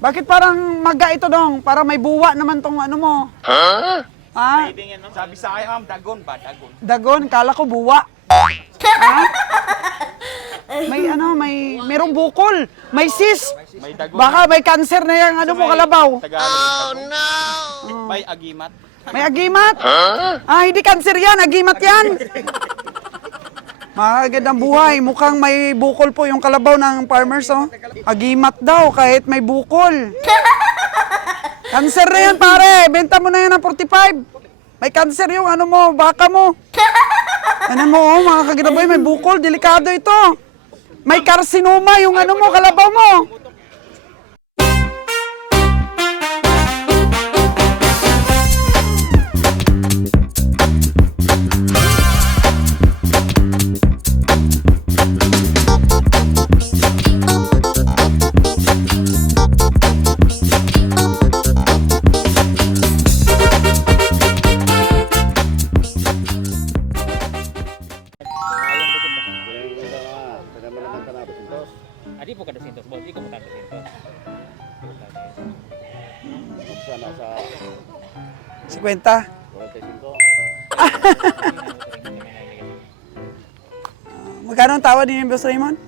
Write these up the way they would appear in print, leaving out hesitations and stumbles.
Bakit parang maga ito dong? Parang may buwa naman tong ano mo. Ha? Sabi sa akin, ma'am, dagon ba? Dagon. Dagon, kala ko buwa. Ha? May ano, merong bukol. May cyst. May dagon. Baka may cancer na yung ano mo, kalabaw. Oh, no! May agimat. May agimat? Ah, hindi cancer yan, agimat yan. Magandang buhay. Mukhang may bukol po yung kalabaw ng farmers, oh. Agimat daw kahit may bukol. Cancer na yan, pare. Benta mo na yan ng 45. May cancer yung ano mo, baka mo. Ano mo, oh, mga kaginaboy, may bukol. Delikado ito. May carcinoma yung ano mo, kalabaw mo. Adi po kada sintos, boss. Ikaw mo kada sintos. Sana sa 50. 45. Magkano ang tawad ni Boss Raymond?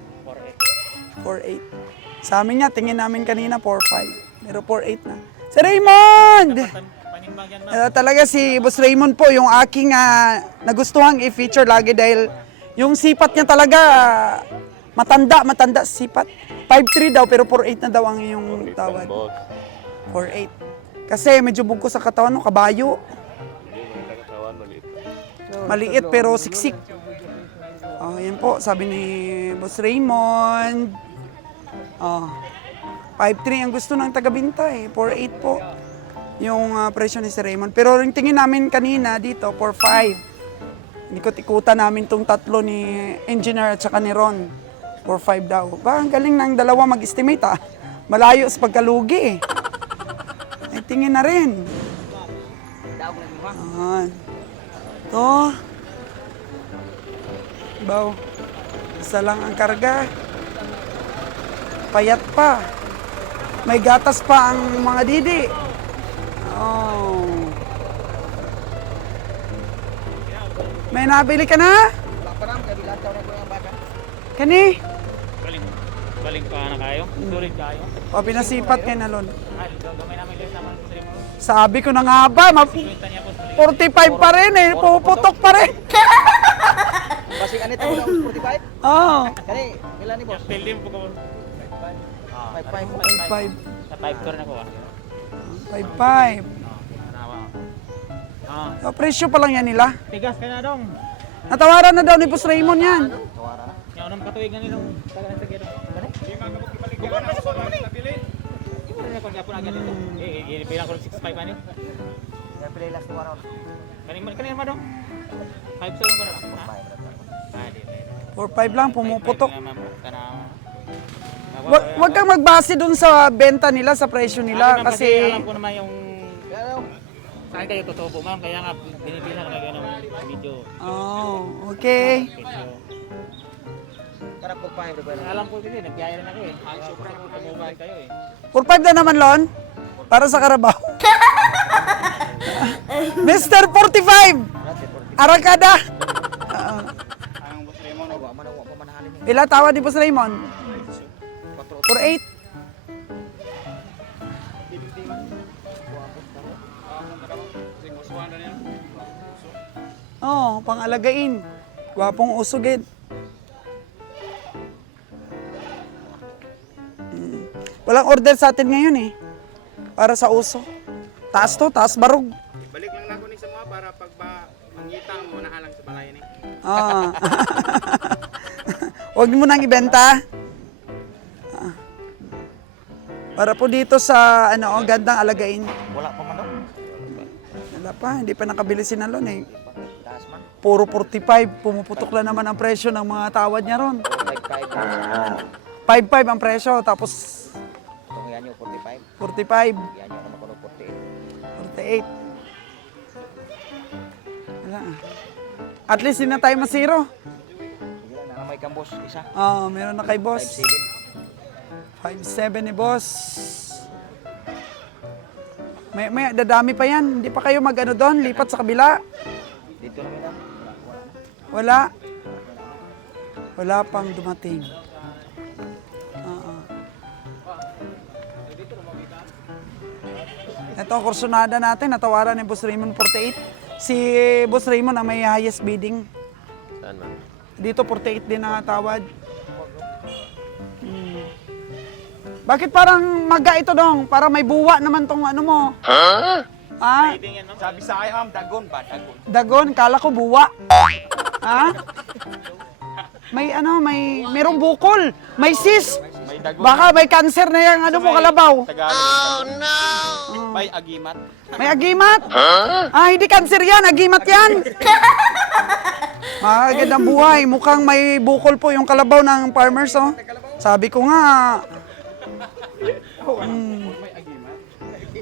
4-8. 4.8. Sa amin niya, tingin namin kanina 4.5. Pero 4.8 na. Si Raymond! Panimbagan ma. Talaga si Boss Raymond po, yung aking nagustuhang i-feature lagi dahil yung sipat niya talaga, matanda sipat. 5'3 daw pero 4'8 na daw ang iyong tawad. 4'8. Kasi medyo bugko sa katawan, no? Kabayo. Maliit pero siksik. Oh, yan po, sabi ni Boss Raymond. Oh, 5'3 ang gusto ng taga-binta eh. 4'8 po yung presyo ni si Raymond. Pero yung tingin namin kanina dito, 4'5. Ikot-ikutan namin tong tatlo ni Engineer at saka ni Ron. 4'5 daw. Ba, ang galing ng dalawa mag-estimate ah. Malayo sa pagkalugi eh. Ay, tingin na rin. Ito. Baw. Isa lang ang karga. Payat pa. May gatas pa ang mga didi. Oh. May nabili ka na? Kani? Baling pa na kayo. Sulit kayo. O, pinasipat kay Nalon. Gamay namin ulit naman sa mo. Sabi ko na nga ba, 45 pa rin eh. Puputok pa rin. Basing anit mo ng 45? Oo. Kani, ilan ni boss? Film po ko. 5'5". Sa 5 tour na ko ah. 5'5". O, presyo pa lang yan nila. Tigas ka na dong. Natawaran na daw ni Boss Raymond yan. Yung unang katuig na nilang taga sa gero. Gani? Di ba na ko gyapon agad dito? Pila ko 6'5 ani. Kaya pila last ni Waron. Kanina ma dong. 5 ko na. Ah, di. 4'5 lang, pumuputok. Kana. Wag kang magbase dun sa benta nila, sa presyo nila. Kasi alam ko naman yung saan kayo totoo po ma'am, kaya nga binibila na kayo ng video. oh, okay. Karap ko pa yung Alam ko din, nagyaya rin ako eh. Sobrang tumubad kayo eh. 4'5 na naman, Lon. Para sa Carabao. Mr. 45! Arakada! Ang boss Raymond, wala man ako manahalin niya. Pila tawad ni Boss Raymond? 4'8". Oh, pang-alagain. Gwapong usugid. Walang order sa atin ngayon eh. Para sa uso. Taas to, taas barog. Balik lang nako ni sa mga para pag mangita mo nahalang sa balay ni. Ah. Huwag mo nang ibenta. Ah. Para po dito sa ano, gandang alagain. Wala pa man daw. Wala pa, hindi pa nakabili si Nalon eh. Taas man. Puro 45, pumuputok lang naman ang presyo ng mga tawad niya ron. 55. 5'5 ang presyo, tapos Kung yan yung 45, 45, yan yung naman ko ng 48. 48. Wala. At least hindi na tayo masiro. Sige lang, may kambos isa. Oo, meron na kay boss. 57. 5'7" ni boss. May dadami pa yan. Hindi pa kayo mag-ano doon, lipat sa kabila. Dito na lang. Wala. Wala pang dumating. Ito ang kursunada natin, natawaran ni Boss Raymond 48. Si Boss Raymond ang may highest bidding. Saan man? Dito 48 din ang tawad. Bakit parang maga ito dong? Para may buwa naman tong ano mo. Ha? Ah? Sabi sa akin, ma'am, dagon ba? Dagon. Dagon, kala ko buwa. Ha? May ano, merong bukol. May sis. May dagon. Baka may cancer na yung ano mo, kalabaw. Tagalog. May agimat. May agimat? Ah, hindi cancer yan, agimat yan. Magandang buhay. Mukhang may bukol po yung kalabaw ng farmers, oh. Sabi ko nga,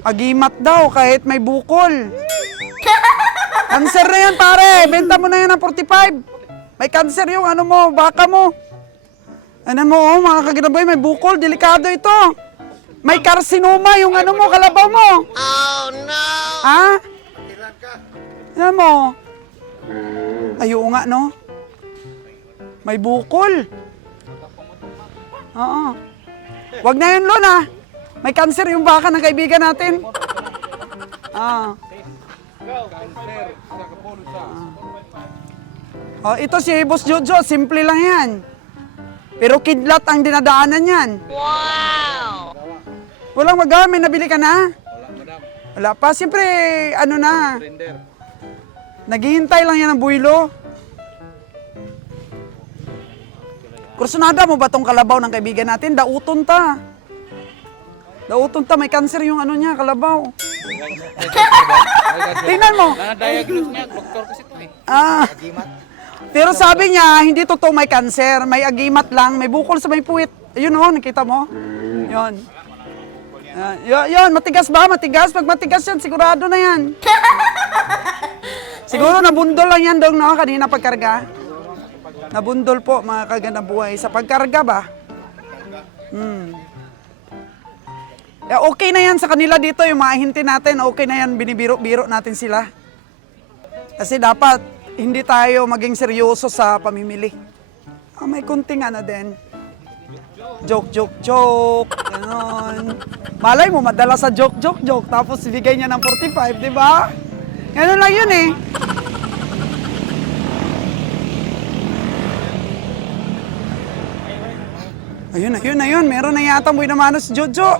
agimat daw kahit may bukol. Cancer na yan, pare. Benta mo na yan ng 45. May cancer yung ano mo, baka mo. Ano mo, oh, mga kaginaboy, may bukol. Delikado ito. May carcinoma yung ano mo, kalabaw mo. Oh, no! Ha? Ano mo? Ayo nga, no? May bukol. Oo. Wag na yun, Lon, ha? May cancer yung baka ng kaibigan natin. Ah. Oh, ito si Boss Jojo, simple lang yan. Pero kidlat ang dinadaanan yan. Wow! Walang magawa, may nabili ka na? Wala pa, siyempre, ano na. Naghihintay lang yan ng buwilo. Kursunada mo ba tong kalabaw ng kaibigan natin? Dauton ta. Dauton ta, may cancer yung ano niya, kalabaw. Tingnan mo. Na-diagnose niya, doktor kasi ito eh. Ah. Pero sabi niya, hindi totoo may cancer, may agimat lang, may bukol sa may puwit. Ayun oh, nakita mo? Yun. Yun, matigas ba? Matigas? Pag matigas yan, sigurado na yan. Siguro nabundol lang yan dong, no? Kanina pagkarga. Nabundol po, mga kagandang buhay. Sa pagkarga ba? Okay na yan sa kanila dito, yung mga hinti natin, okay na yan, binibiro-biro natin sila. Kasi dapat, hindi tayo maging seryoso sa pamimili. May kunting ano din. Joke. Ganon. Malay mo, madala sa joke. Tapos bigay niya ng 45, di ba? Ganon lang yun eh. Ayun. Meron na yata mo inamano si Jojo.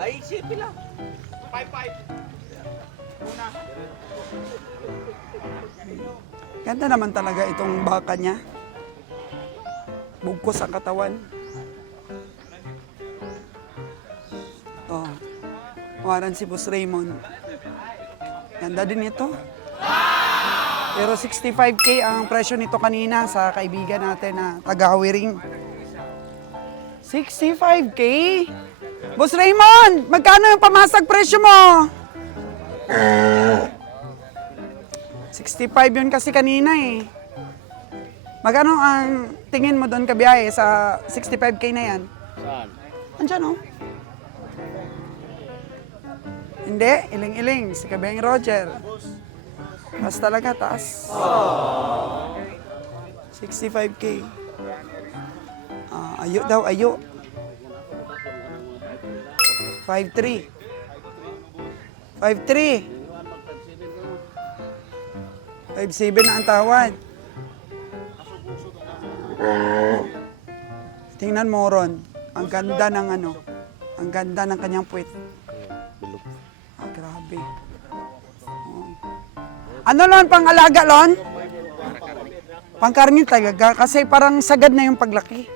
Ay, sipi lang. 5-5. Ganda naman talaga itong baka niya. Bugkos ang katawan. Oh. Waran si Boss Raymond. Ganda din ito. Pero 65K ang presyo nito kanina sa kaibigan natin na taga-Hawiring. 65K? Boss Raymond, magkano yung pamasag presyo mo? 65 yun kasi kanina eh. Magkano ang tingin mo doon kabiyahe sa 65K na yan? Saan? Andiyan oh. Hindi, iling-iling. Si Kabeng Roger. Taas talaga, taas. 65K. Ayo daw, ayo. 5'3". 5'3". 5'7" na ang tawad. Tingnan mo, Ron. Ang ganda ng ano. Ang ganda ng kanyang puwit. Grabe. Oh. Ano Lon, pang-alaga, Lon? Pangkarni talaga. Kasi parang sagad na yung paglaki.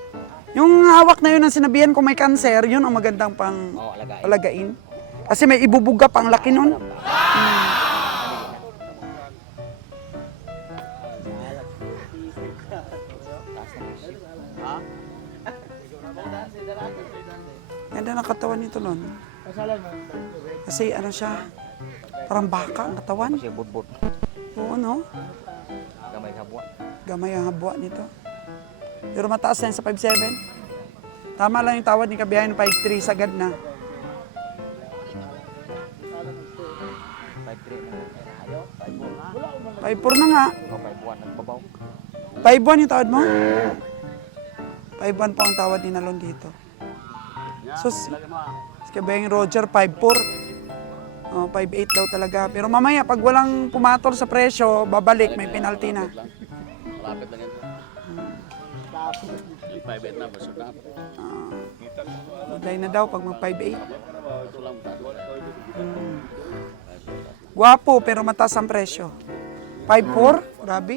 Yung hawak na yun ang sinabihan kung may cancer, yun ang magandang pang-alagain. Kasi may ibubuga pang laki nun. Ganda ng katawan nito, Lon. Kasi ano siya, parang baka ang katawan. Kasi butbut. Oo, no? Gamay habwa. Gamay ang habwa nito. Pero mataas na yan sa 5.7. Tama lang yung tawad ni kabiyahe ng 5.3, sagad na. 5.4 na nga. 5.1 yung tawad mo? 5.1 pa ang tawad ni Nalon dito. So, si kabiyahe Roger, 5.4. 5.8 daw talaga. Pero mamaya, pag walang pumatol sa presyo, babalik, may penalty na. Malapit lang yan. Yung 5.8 na, basod na. Maday na daw pag mag 5.8. Ito lang. Guwapo, pero mataas ang presyo. 5.4? Grabe.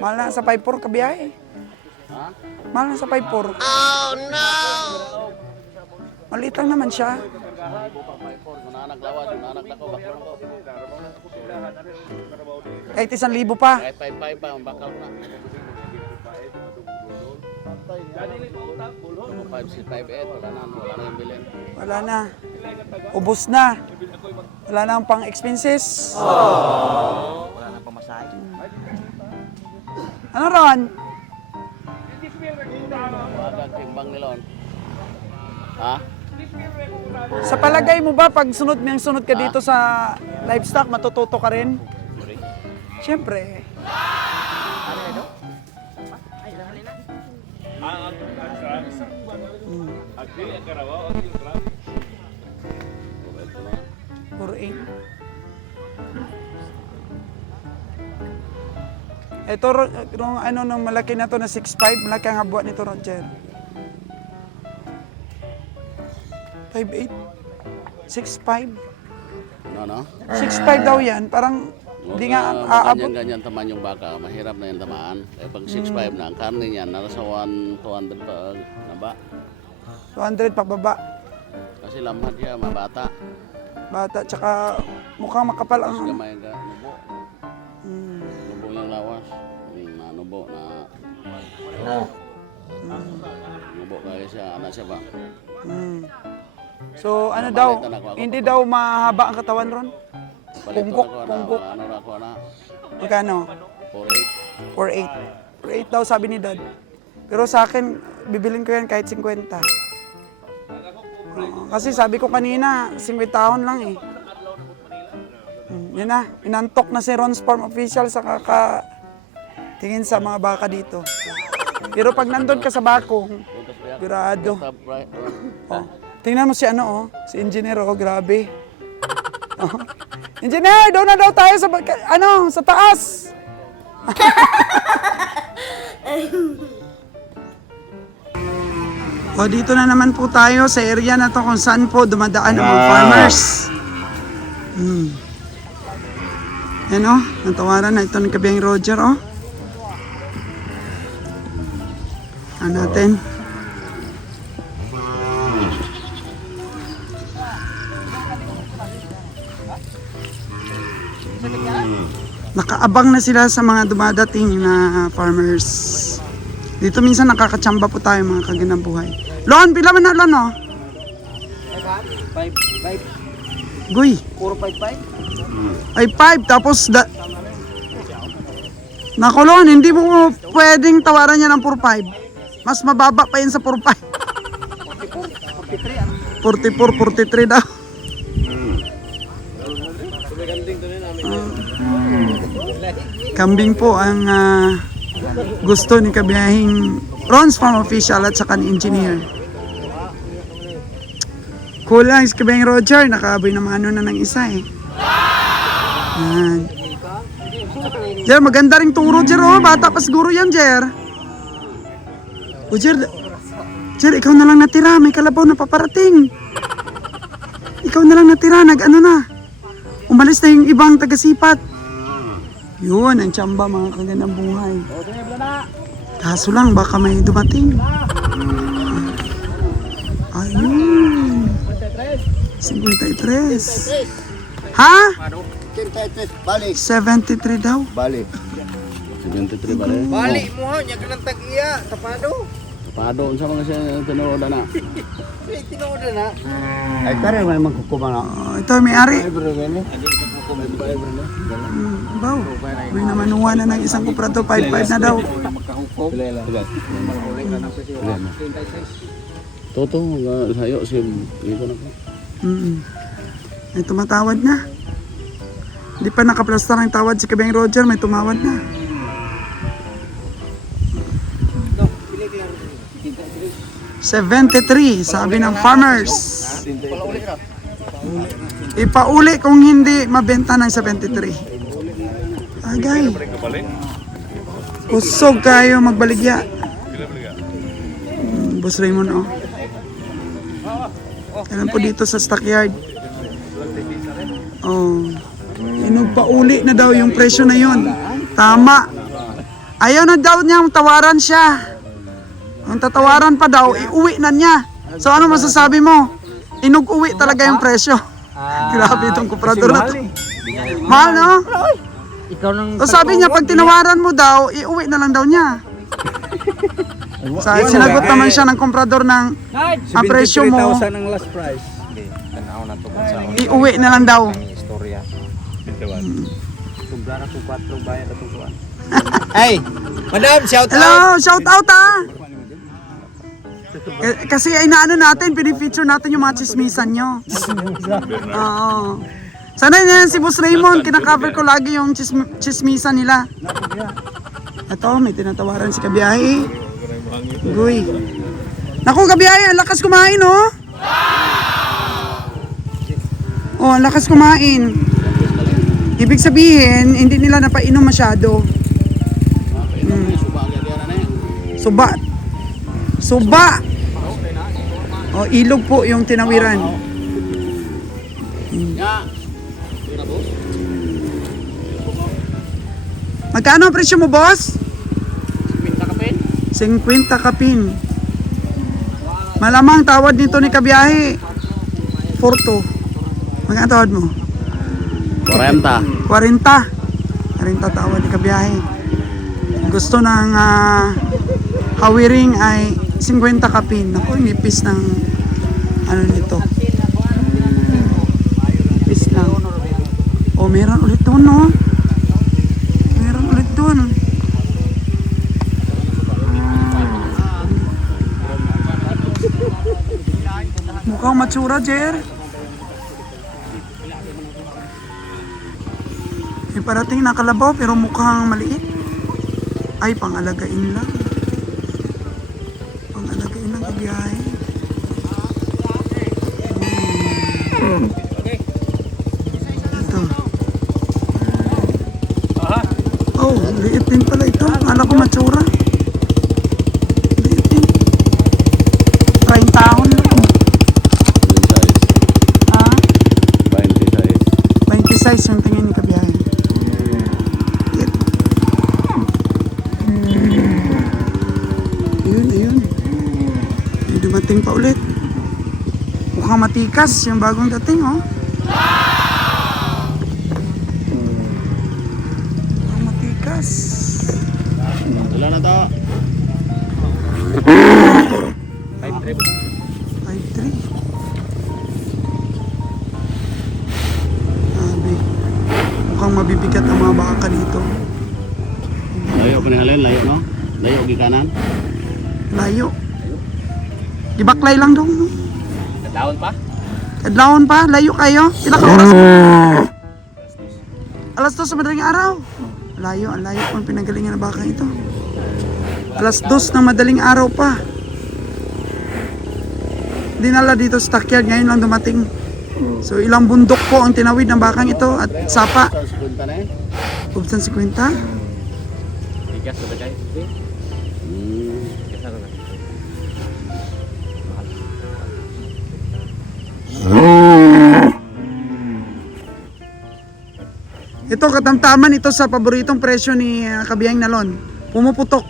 Mahal na sa 5.4 kabiyahe. Ha? Mahal na sa 5.4. Oh, no! Maliit lang naman siya. Kung nanaklawas, kung nanaklako, bakal ko. Kahit 1,000 pa. Kahit 5.5 pa, bakal ko na. Kung 5.8, wala na yung bilhin. Wala na. Ubus na. Wala na ang pang-expenses. Wala nang pamasahe. Ano Ron? Wala timbang nilon. Ha? Sa palagay mo ba, pag sunod ka dito sa livestock, matututo ka rin? Siyempre. For 8. Ito, ano nung malaki na to na 6.5, malaki ang abuat nito, Roger. 5.8. 6.5. No? 6.5 daw yan, parang hindi nga aabot. Ganyan taman yung baka, mahirap na yung tamaan. Kaya pag 6.5 na, ang karne niyan, nasa 200 pa na ba? 200 pababa. Kasi lamhat siya, mabata. Bata, tsaka mukhang makapal Mas ang... gamay ka, nubo. Nubo yung lawas. Nubo na... Nubo kaya siya, anak siya ba? So ano daw, hindi daw mahaba ang katawan ron? Paliton Punggok. Ano na ako na? Magkano? 4.8. 4.8 daw sabi ni Dad. Pero sa akin, bibilin ko yan kahit 50. Kasi sabi ko kanina, 50 taon lang eh. Yun na, inantok na si Ron's Farm Official sa tingin sa mga baka dito. Pero pag nandun ka sa bakong, grado. Oh. Tingnan mo si si engineer, grabe. Oh. Engineer, doon na daw tayo sa, sa taas. O, dito na naman po tayo sa area na to kung saan po dumadaan ang mga farmers. Yan natawaran na ito ng kabiyang Roger, Ano natin? Nakaabang na sila sa mga dumadating na farmers. Dito minsan nakakatsamba po tayo mga kaganang buhay. Lon, pila man na Lon, 5. Guy. Puro 5. Ay 5, tapos Naku Lon, hindi mo pwedeng tawaran niya ng 4.5. Mas mababa pa yun sa 4.5. 44, 43 daw. Kambing po ang gusto ni kabiyahing Ron's Farm Official at saka ni Engineer. Kulang si kabiyahing Roger, nakaaboy na mano na ng isa eh. Yan. Jer, maganda ring turo Jer, bata pa siguro yan Jer. Jer, ikaw na lang natira, may kalabaw na paparating. Ikaw na lang natira, na. Umalis na yung ibang tagasipat. Yun, ang tsamba mga kaganang buhay. Kaso lang, baka may dumating. Ayun. 53. Ha? 73 daw. Balik. 73 balik. Balik mo, niya ka ng tag-iya, tapado. Padoon sa mga siya tinuod na. Ay, kare may magkukuman na. Ito, may-ari. Bro, gani. Baw. May namanuha na ng isang kuprato, 5-5 na daw. Toto, sayo si ito na po. May tumatawad na. Hindi pa nakaplastar ang tawad si Kabeng Roger, may tumawad na. $73, sabi ng farmers. Ipauli kung hindi mabenta ng 73. Agay. Usog kayo magbaligya. Boss Raymond, oh. Alam po dito sa stockyard. Oh. Inugpauli na daw yung presyo na yun. Tama. Ayaw na daw niyang tawaran siya. Ang tatawaran pa daw, iuwi na niya. So ano masasabi mo? Inug-uwi talaga yung presyo. Grabe itong kuprador na to. Mahal, no? Ikaw nang So sabi niya, pag tinawaran mo daw, iuwi na lang daw niya. Sinagot naman siya ng komprador ng ang presyo mo, 73,000 ang last price. Hindi, tanaw na to sa iuwi na lang daw. istorya. Sobra na to 4 bayan na to kuan. Hey, madam, shout out. Hello, shout out Kasi inaano natin, pinifeature natin yung mga chismisan nyo. Oo. Sana yun si Boss Raymond, kinakaver ko lagi yung chismisan nila. Ito, may tinatawaran si Kabiyahe. Guy. Naku, Kabiyahe, ang lakas kumain, oh. Oh, ang lakas kumain. Ibig sabihin, hindi nila napainom masyado. Suba. Suba. Oh, ilog po yung tinawiran. Magkano ang presyo mo, boss? 50 kapin. Malamang tawad nito ni Kabiyahe. 4-2. Magkano tawad mo? 40. 40 tawad ni Kabiyahe. Gusto ng hawiring ay 50 kapin. Ako, nipis ng ano nito. Nipis lang. Oh, meron ulit doon, no? Meron ulit doon. Mukhang matsura, Jer. May parating na kalabaw pero mukhang maliit. Ay, pang-alagain lang. Pang-alagain lang Kabiyahe. Ito. Oh, liit din pala ito. Akala ko matsura. Liit din. 30 taon lang. Ha? 26 yung tingin ni Kabiyahe. Liit. Ayun. May dumating pa ulit. Mukhang matikas yung bagong dating, oh. Mukhang matikas. Wala na to. 5-3. Sabi. Mukhang mabibigat ang mga baka dito. Layo panihalin, layo no? Layo gikanan. Layo. Ibaklay lang daw, no? Kadlaon pa? Kadlawon pa, layo kayo. Pila ka oras? Alas 2 sa madaling araw. Layo, ang layo pang pinagalingan ng baka ito. Alas 2 ng madaling araw pa. Dinala dito sa stockyard, ngayon lang dumating. So ilang bundok po ang tinawid ng bakang ito at sapa. Ubsan 50. Bigas sa bagay. Bigas na lang. Ito katamtaman ito sa paboritong presyo ni Kabiyaheng Nalon. Pumuputok.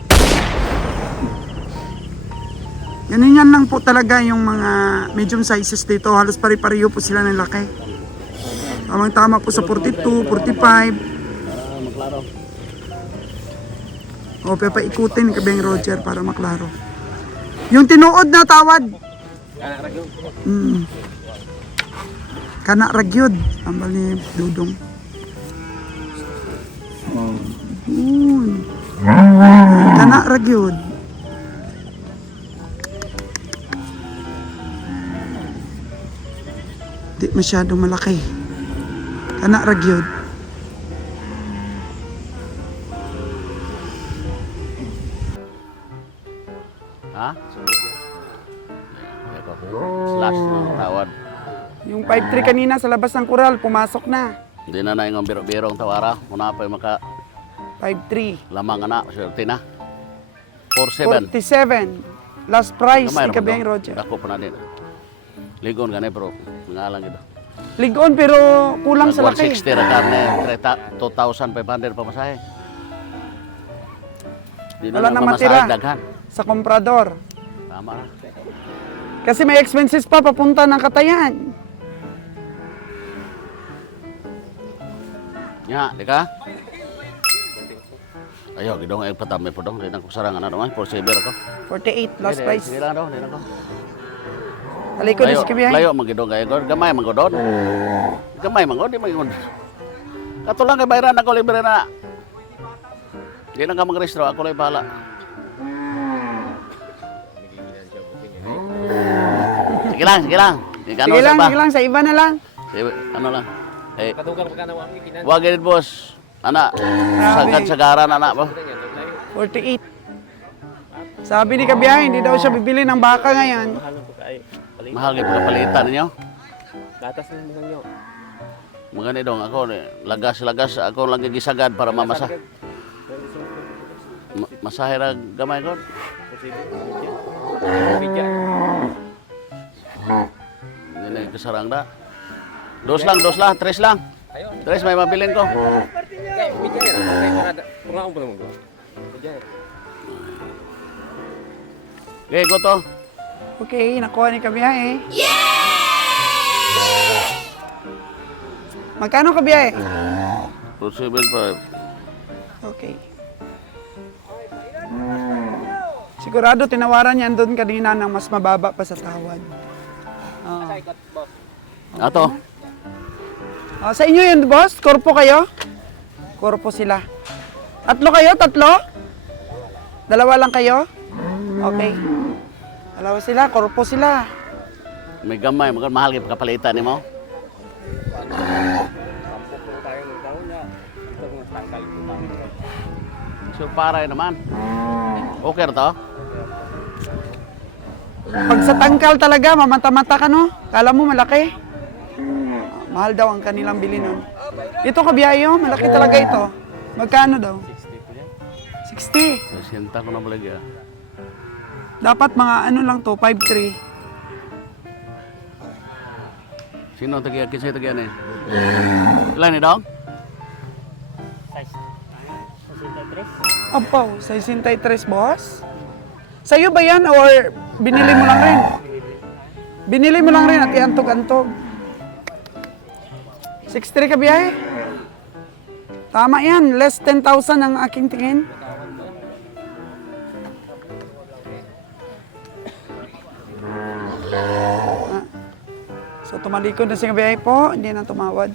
Ganyan lang po talaga yung mga medium sizes dito. Halos pare-pareho po sila ng laki. Tamang tama po sa 42, 45. Maklaro. O, papaikutin ni Kabiyaheng Roger para maklaro. Yung tinuod na tawad. Kana ragyod. Ambal ni Dudong. Yun. Kana ragyod. Di masyadong malaki. Kana ragyod. Ha? Slash ng tawad. Yung 5-3 kanina sa labas ng kural, pumasok na. Hindi na na yung biro-birong tawara. Muna pa yung maka 5-3. lamang na. Swerte na. 4-7. 47. Last prize ni Kabiyang Roger. Dako pa na din. Ligon ganay pero ngalang ito. Ligon pero kulang sa laki. 160 ra karne, 2,500 pa masahe. Di Wala na masahe, matira. daghan. Sa komprador. Tama na. Kasi may expenses pa papunta ng Katayan. Nya, di ka? Ayo, gidong ay patami po dong. Di na ko sarangan na naman. 4-7 ako. 48 last prize. Sige lang daw, di na ko. Taliko din si Kabiyang. Layo magidong kay God. Gamay man godon. Gamay man god, di man god. Kato lang kay bayaran ako libre na. Di na ka magrehistro, ako lang bahala. Sige lang, sige lang. Sige lang, sa iba na lang. Sige, ano lang. Eh, Katugang magkano ang kikinan. wag ganit boss. Anak, sagad sagaran anak ba? 48. Sabi ni Kabiyang, hindi daw siya bibili ng baka ngayon. Mahal ng pagkain. Palit. Mahal kayo pagkapalitan ninyo. Gatas ng mga nyo. Mga dong ako, lagas-lagas, ako lang gigisagad para mamasa. Masahe ra gamay ko. Hindi na kasarang da. Dos lang, tres lang. Tres may mabilin ko. Okay, go to. Okay, nakuha ni Kabiyang eh. Magkano Kabiyang? 475. Okay. Sigurado tinawaran niyan doon kanina ng mas mababa pa sa tawad. Ato. Sa inyo yun, boss? Korpo kayo? Korpo sila. Tatlo kayo? Tatlo? Dalawa lang kayo? Okay. Dalawa sila, korpo sila. May gamay, mahal kayo pagkapalitan ni mo. So para naman. Okay na to? Pag sa tangkal talaga, mamata-mata ka no? Kala mo malaki? Mahal daw ang kanilang bili nun. Ito Kabiyayo, malaki talaga ito. Magkano daw? 60. Sinta ko na balagya. Dapat mga ano lang to, 5'3". Sino ang tagiya? Kinsa yung tagiya na eh? Ilan ni dog? Apaw, 63 boss? Sa'yo ba yan or binili mo lang rin? Binili mo lang rin at iantog-antog. 63 Kabiyahe? Tama yan, less 10,000 ang aking tingin. So tumalikod na si Kabiyahe po, hindi na tumawad.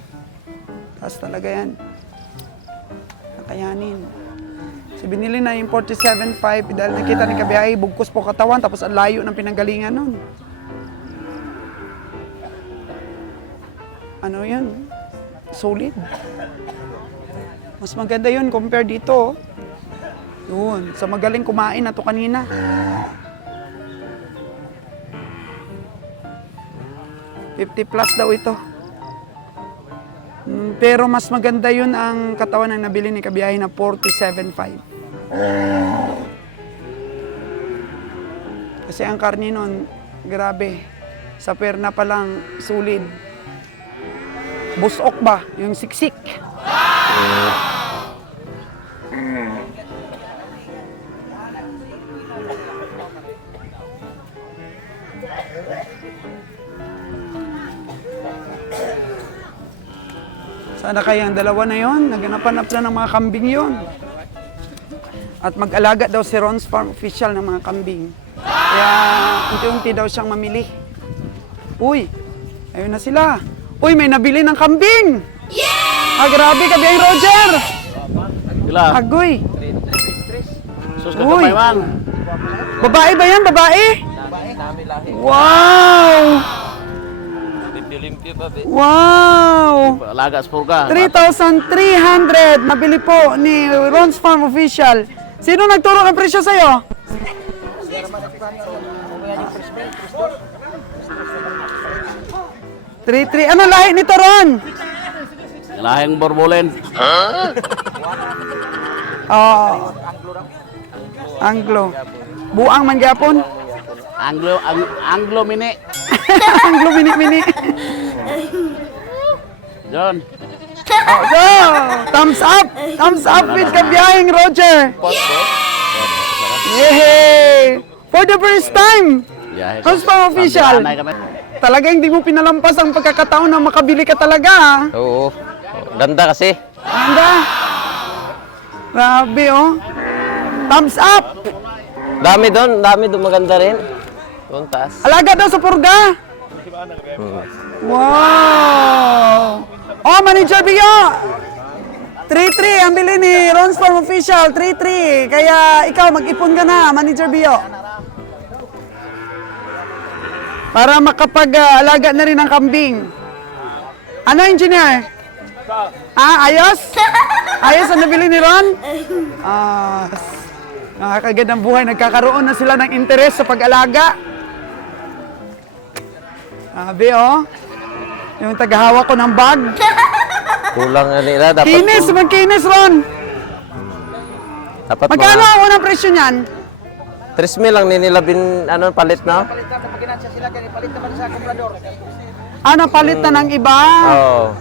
Taas talaga yan. Nakayanin. So binili na yung 47.5 dahil nakita ni Kabiyahe, bugkos po katawan, tapos ang layo ng pinanggalingan nun. Ano yun? Solid. Mas maganda yun compare dito. Yun, sa magaling kumain na to kanina. $50 plus daw ito. Pero mas maganda yun ang katawan ng nabili ni Kabiyahe na 47.5. Kasi ang karni nun, grabe. Sa perna pa lang, sulit. Busok ba? Yung siksik. Sana kaya ang dalawa na yon, naganapan na ng mga kambing yon. At mag-alaga daw si Ron's Farm official ng mga kambing. Kaya unti-unti daw siyang mamili. Uy, ayun na sila. Uy, may nabili ng kambing! Ah, grabe ka, Biyang Roger! Sila. Agoy! Sus ka Uy. kamay man. Babae ba yan? Babae? Wow! Wow! Alaga sa purga. 3,300 nabili po ni Ron's Farm official. Sino nagturo ng presyo sa'yo? 3,300. Ano lahi nito, Ron? Lahing borbolen. Oh. Anglo. Buang man gyapon. Anglo mini. Anglo mini-mini. John. Oh, so, thumbs up! Thumbs up with kabiyahing Roger! Yay! For the first time! Yeah, Ron's Farm official! Talagang hindi mo pinalampas ang pagkakataon na makabili ka talaga, ha? Oo. Ganda kasi. Ganda! Grabe, oh! Thumbs up! Dami doon maganda rin. Doon taas. Alaga daw sa purga! Wow! Oh, Manager Bio! 3-3 ang bili ni Ron's Farm official, 3-3. Kaya ikaw, mag-ipon ka na, Manager Bio. Para makapag-alaga na rin ng kambing. Ano, engineer? Ah, ayos? Ayos ang nabili ni Ron? Ah, nakakagandang buhay. Nagkakaroon na sila ng interes sa pag-alaga. Sabi, oh. Yung tagahawak ko ng bag. Kulang na nila. Dapat Kinis, magkinis, Ron. Dapat Magkano mga ang unang presyo niyan? 3,000 lang nila palit na. Ano, palit na ng iba? Oo.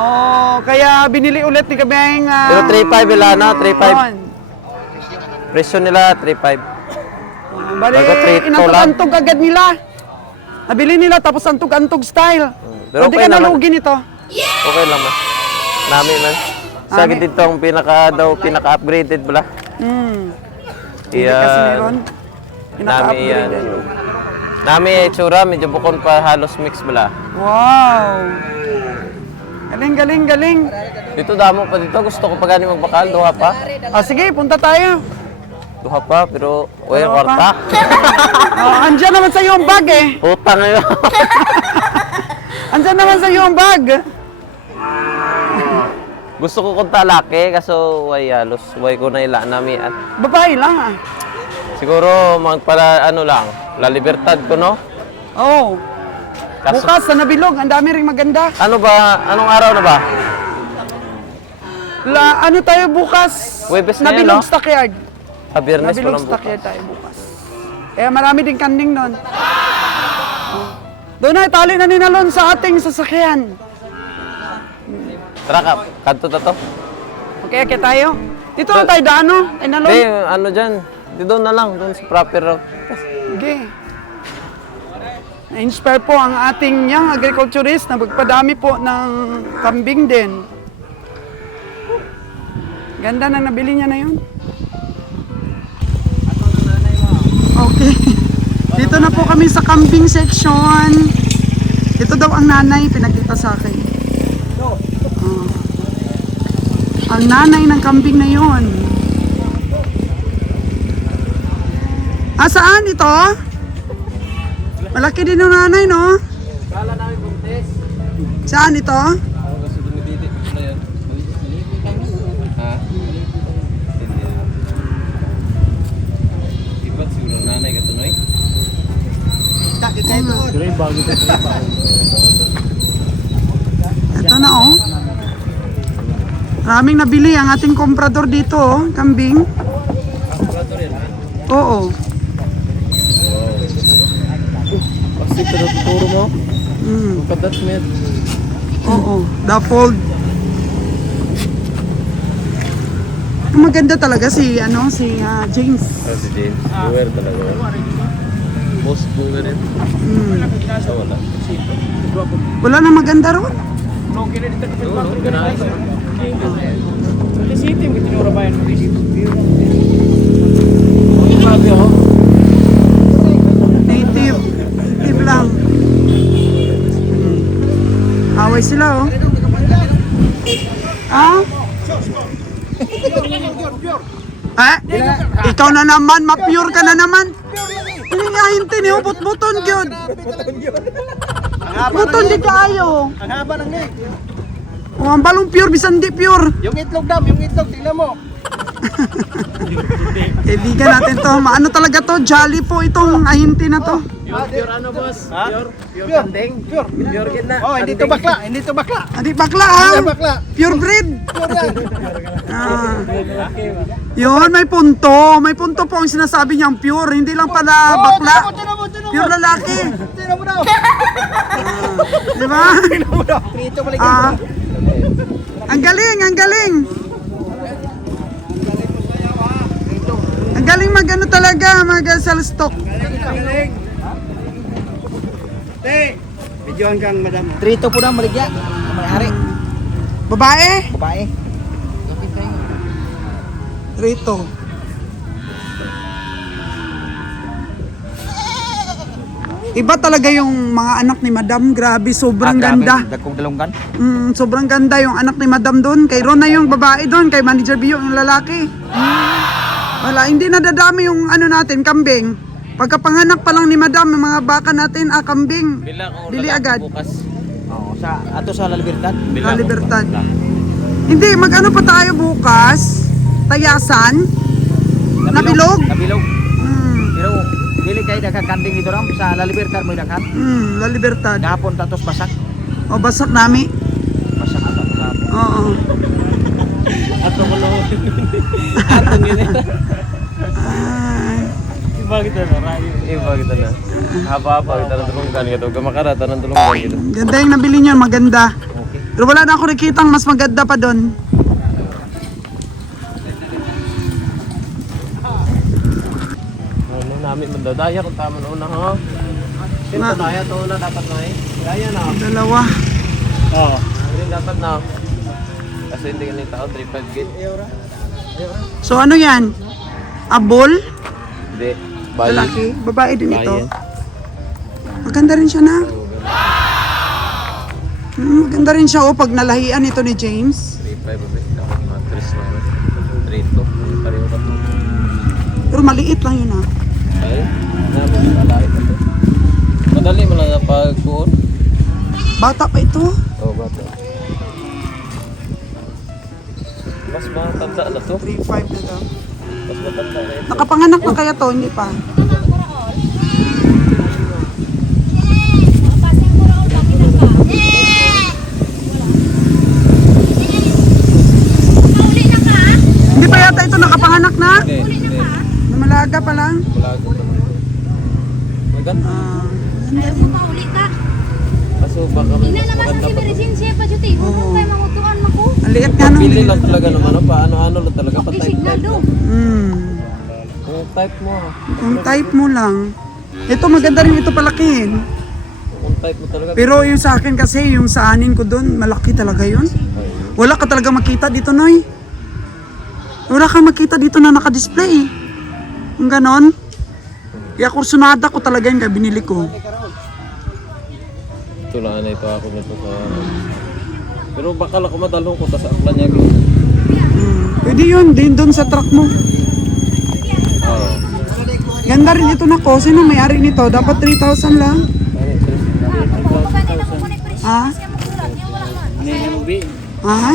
Oh, kaya binili ulit ni Kabeng. Pero 3,500 nila na, 3,500. Ron. Presyo nila 3,500. Bali, Bago 3 to lang. inantog-antog agad nila. Nabili nila tapos antog-antog style. Pero Pwede okay ka naman. nalugi nito. Okay lang man. Nami man. Sa Nami. dito ang pinaka-upgraded bala. Hindi kasi ni Ron. Nami yan. Pinaka-upgraded. Nami itsura, medyo bukon pa halos mix bala. Wow! Galing, galing, galing. Dito damo pa dito, gusto ko pa gani magbakal, duha pa. Ah, sige, punta tayo. Duha pa, pero uy, Duha kwarta. Andyan naman sa iyo ang bag eh. Utang ngayon. Andyan naman sa iyo ang bag. Gusto ko kunta laki, kaso way halos, way ko na ila nami. Babae lang ah. Siguro magpala ano lang, La Libertad ko no? Oo. Kaso- Bukas sa Nabilog, ang dami ring maganda. Ano ba, anong araw na ba? Ano tayo bukas? Huwebes na yun, Nabilog no? Stockyard. Biyernes ko Nabilog lang bukas. Stockyard tayo bukas. Kaya marami din kanding nun. Doon na, itali na ninalon sa ating sasakyan. Tara ka, kanto na to. Okay, okay tayo. Dito lang tayo daan, no? Ay, nalon. Hindi, ano dyan, di doon na lang, doon sa proper road. Okay. Na-inspire po ang ating young agriculturist na magpadami po ng kambing din. Ganda na nabili niya na yun. Okay. Dito na po kami sa kambing section. Ito daw ang nanay, pinakita sa akin. Ang nanay ng kambing na yun. Ah, saan ito? Malaki din yung nanay, no? Saan ito? Ito na, oh. Maraming nabili ang ating komprador dito, oh. Kambing. Oo. Kasi pero tuturo mo, kadat met. Oo, the fold. Maganda talaga si James. Si James, buwer talaga. Boss buwer rin. Sa wala. Wala na maganda ron. city mo tinuro ba yan mo dito? Native. Native lang. Away sila, oh. Ah? Ikaw na naman, ma-pure ka na naman. Hindi nga hinti ni buton gyud. Buton di kaayo. Ang haba ng leg. Oh, ang balong pure bisan di pure. Yung itlog dam, yung itlog, tingnan mo. Kaibigan natin to. Maano talaga to? Jolly po itong ahinti na to. Pure ano boss? Ha? Pure kanding? Pure gid na. Oh, hindi to bakla, hindi to bakla. Adi bakla ha? Hindi bakla. Pure breed. Pure yan. Ah. Yun, may punto. May punto po ang sinasabi niyang pure. Hindi lang pala bakla. Tinan mo. Pure lalaki. Tinan mo daw. Di ba? Tinan mo daw. Prito balik Ah. Ang galing, ang galing. Ang galing mag-ano talaga, mag-sell stock. Videoan kang madam. Trito po na maligya. May-ari. Babae? Babae. Rito. Iba talaga yung mga anak ni Madam. Grabe, sobrang ganda. Dagkong dalunggan. Sobrang ganda yung anak ni Madam doon. Kay Ron na yung babae doon. Kay Manager Bio yung lalaki. Wala, hindi nadadami yung ano natin, kambing. Pagkapanganak pa lang ni Madam, yung mga baka natin, kambing. Bili agad. Oo, sa ato sa La Libertad. La Libertad. Hindi, mag-ano pa tayo bukas? Tayasan? Nabilog? Nabilog. Hmm, Pero dili kay daghang kanding dito ram sa La Libertad mo daghan. La Libertad. Gahapon tatos basak. O, basak nami. Basak ata gahapon. Oo. Ato ko lo. Ato ngene. Ay, Iba kita na rayo. Iba kita na. Haba-haba kita na tulungan gitu. Gamakarata ng tulungan gitu. ganda yung nabili niyo, maganda. Okay. Pero wala na ako nakitang mas maganda pa doon. Ano namin mandadaya kung tama na una ha. Sino Ma- daya to na dapat na eh. Daya na. Dalawa. Oo. Hindi dapat na. Kasi hindi ka tao 3-5 gate. So ano yan? Abol? Hindi. Bayi. Lalaki? Babae din ito? Bayan. Maganda rin siya na. Maganda rin siya pag nalahian ito ni James. 3-5 ba? Dapat matris na. 3-2. Pareho ka to. Pero maliit lang yun Ay. Namin malait ito. Madali mo lang na pagkuon. Bata pa ito. Oo, bata. Mas matanda na to. 3-5 na daw. Mas matanda na ito. Nakapanganak na kaya to? Hindi pa. Hindi pa yata ito nakapanganak na? Hindi. Namalaga pa lang. Bulago pa man. Maganda. Ah, Kaso baka mas maganda pa. ang liit nga nung Pili lang talaga naman. Paano-ano lang talaga. Pa-type mo. Kung type mo. Kung type mo lang. Ito maganda rin ito palakihin. Kung type mo talaga. Pero yung sa akin kasi, yung sa anin ko doon, malaki talaga yun. Wala ka talaga makita dito, Noy. Wala kang makita dito na naka-display. Yung ganon. Kaya kursunada ko talaga yung binili ko. Ito lang na ito ako nito sa... Pero baka lang kumadalong ko sa akla niya. Pwede yun, din doon sa truck mo. Oo. Ganda rin ito na ko. Sino may-ari nito? Dapat 3,000 lang. Ha? Ha?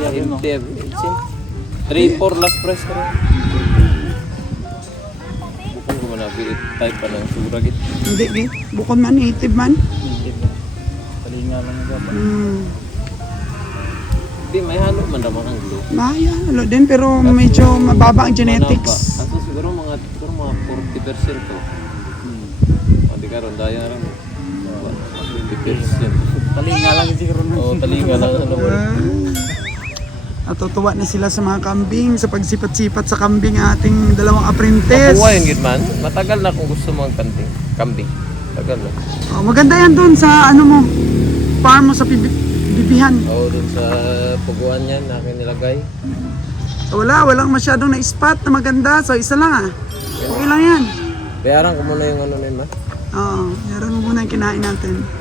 MTF. 3-4 last price ka rin. Bukong ko manabi type pa ng suragit. Hindi, bukod man, native man. Palinga lang nga ba. Hindi, may halo man naman ang glue. Maya, halo din, pero medyo mababa ang genetics. Kaso siguro mga 40% to. Hindi ka ron, daya rin. 20%. Palinga lang siguro. Oo, talinga lang. Ano mo rin. Natutuwa na sila sa mga kambing, sa pagsipat-sipat sa kambing ating dalawang apprentice. Makuha yun, good man. Matagal na kung gusto mo ang kambing. Tagal na. Oh, maganda yan doon sa ano mo, farm mo sa bibihan. Oo, dun sa puguan yan, akin nilagay. Walang masyadong na-spot na maganda. So, isa lang Okay lang yan. Bayaran ko muna yung ano na yun, ma. Oo, yaran mo muna yung kinain natin.